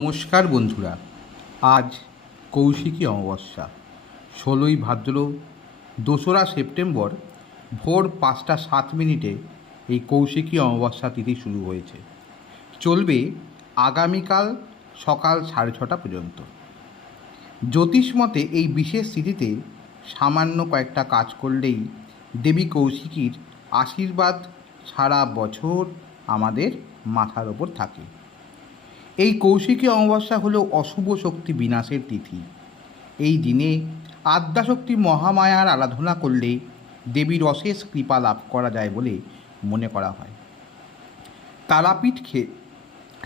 নমস্কার বন্ধুরা, আজ কৌশিকী অমাবস্যা, ষোলোই ভাদ্র, দোসরা সেপ্টেম্বর, ভোর পাঁচটা সাত মিনিটে এই কৌশিকী অমাবস্যা তিথি শুরু হয়েছে। চলবে আগামীকাল সকাল সাড়ে ছটা পর্যন্ত। জ্যোতিষ মতে এই বিশেষ তিথিতে সামান্য কয়েকটা কাজ করলেই দেবী কৌশিকীর আশীর্বাদ সারা বছর আমাদের মাথার ওপর থাকে। এই কৌশিকী অমাবস্যা হলো অশুভ শক্তি বিনাশের তিথি। এই দিনে আদ্যাশক্তি মহামায়ার আরাধনা করলে দেবীর অশেষ কৃপা লাভ করা যায় বলে মনে করা হয়। তারাপীঠ তারাপীঠকে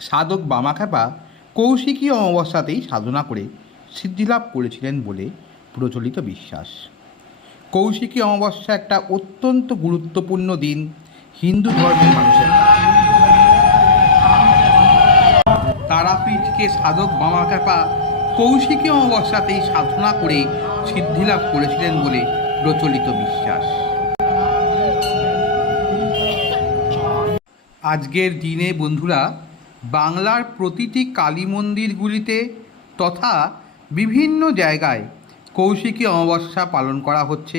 সাধক বামাখ্যাপা কৌশিকী অমাবস্যাতেই সাধনা করে সিদ্ধিলাভ করেছিলেন বলে প্রচলিত বিশ্বাস। কৌশিকী অমাবস্যা একটা অত্যন্ত গুরুত্বপূর্ণ দিন হিন্দু ধর্মের মানুষের তারাপীঠকে সাধক বামাখ্যাপা কৌশিকী অমাবস্যাতেই সাধনা করে সিদ্ধিলাভ করেছিলেন বলে প্রচলিত বিশ্বাস। আজকের দিনে বন্ধুরা, বাংলার প্রতিটি কালী মন্দিরগুলিতে তথা বিভিন্ন জায়গায় কৌশিকী অমাবস্যা পালন করা হচ্ছে।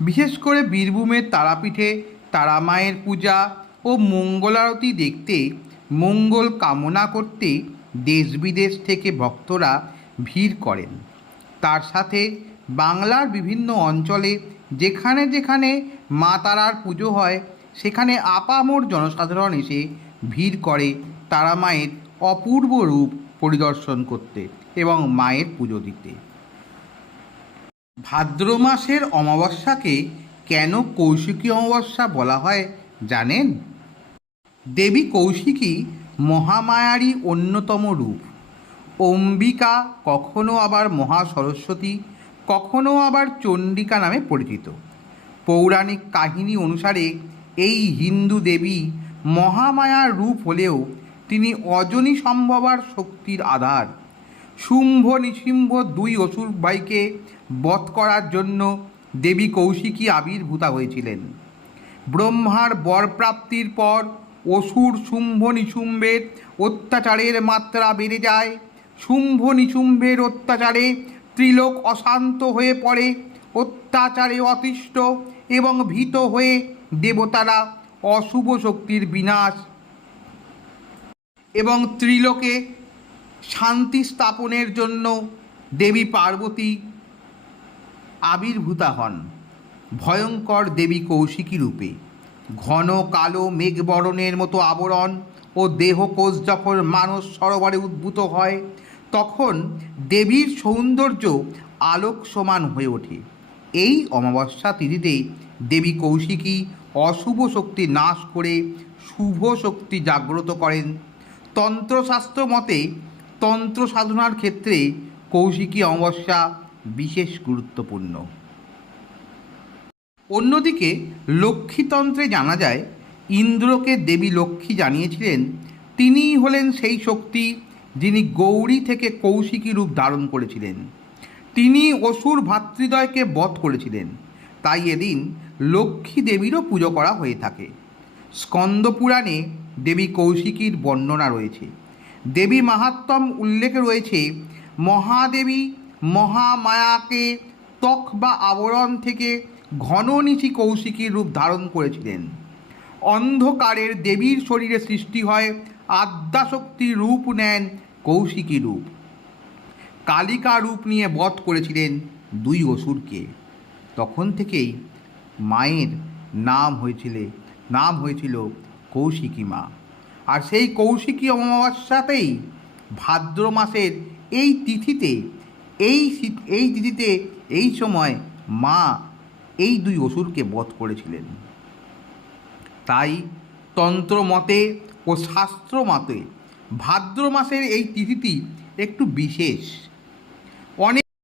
বিশেষ করে বীরভূমের তারাপীঠে তারামায়ের পূজা ও মঙ্গলারতি দেখতে মঙ্গল কামনা করতে দেশ বিদেশ থেকে ভক্তরা ভিড় করেন। তার সাথে বাংলার বিভিন্ন অঞ্চলে যেখানে যেখানে মা তারার পুজো হয়, সেখানে আপামোর জনসাধারণ এসে ভিড় করে তারা মায়ের অপূর্ব রূপ পরিদর্শন করতে এবং মায়ের পুজো দিতে। ভাদ্র মাসের অমাবস্যাকে কেন কৌশিকী অমাবস্যা বলা হয় জানেন? দেবী কৌশিকী মহামায়ারই অন্যতম রূপ। অম্বিকা কখনো আবার মহা সরস্বতী কখনো আবার চণ্ডিকা নামে পরিচিত। পৌরাণিক কাহিনী অনুসারে এই হিন্দু দেবী মহামায়ার রূপ হলেও তিনি অজনী সম্ভবার শক্তির আধার। শুম্ভ নিশিম্ভ দুই অসুর ভাইকে বধ করার জন্য দেবী কৌশিকী আবির্ভূতা হয়েছিলেন। ব্রহ্মার বরপ্রাপ্তির পর অসুর শুম্ভ নিশুম্ভের অত্যাচারের মাত্রা বেড়ে যায়। শুম্ভ নিশুম্ভের অত্যাচারে ত্রিলোক অশান্ত হয়ে পড়ে, অত্যাচারে অতিষ্ঠ এবং ভীত হয়ে দেবতারা অশুভ শক্তির বিনাশ এবং ত্রিলোকে শান্তি স্থাপনের জন্য দেবী পার্বতী আবির্ভূতা হন। ভয়ঙ্কর দেবী কৌশিকী রূপে। ঘন কালো মেঘবরণের মতো আবরণ ও দেহকোষ যখন মানস সরোবরে উদ্ভূত হয়, তখন দেবীর সৌন্দর্য আলোক সমান হয়ে ওঠে। এই অমাবস্যা তিথিতে দেবী কৌশিকী অশুভ শক্তি নাশ করে শুভ শক্তি জাগ্রত করেন। তন্ত্রশাস্ত্র মতে তন্ত্র সাধনার ক্ষেত্রে কৌশিকী অমাবস্যা বিশেষ গুরুত্বপূর্ণ। অন্যদিকে লক্ষ্মীতন্ত্রে জানা যায়, ইন্দ্রকে দেবী লক্ষ্মী জানিয়েছিলেন, তিনিই হলেন সেই শক্তি যিনি গৌরী থেকে কৌশিকী রূপ ধারণ করেছিলেন। তিনি অসুর ভাতৃদয়কে বধ করেছিলেন। তাই এদিন লক্ষ্মী দেবীরও পুজো করা হয়ে থাকে। স্কন্দ পুরাণে দেবী কৌশিকীর বর্ণনা রয়েছে। দেবী মাহাত্ম্যম উল্লেখ রয়েছে, মহাদেবী মহামায়াকে ত্বক বা আবরণ থেকে ঘন নিচি কৌশিকীর রূপ ধারণ করেছিলেন। অন্ধকারের দেবীর শরীরে সৃষ্টি হয় আদ্যাশক্তির রূপ নেন কৌশিকী রূপ। কালিকা রূপ নিয়ে বধ করেছিলেন দুই অসুরকে। তখন থেকেই মায়ের নাম হয়েছিল নাম হয়েছিল কৌশিকী মা। আর সেই কৌশিকী অমাবস্যাতেই ভাদ্র মাসের এই তিথিতে, এই এই তিথিতে, এই সময় মা এই দুই অসুরকে বধ করেছিলেন। তাই তন্ত্রমতে ও শাস্ত্রমতে ভাদ্র মাসের এই তিথিটি একটু বিশেষ।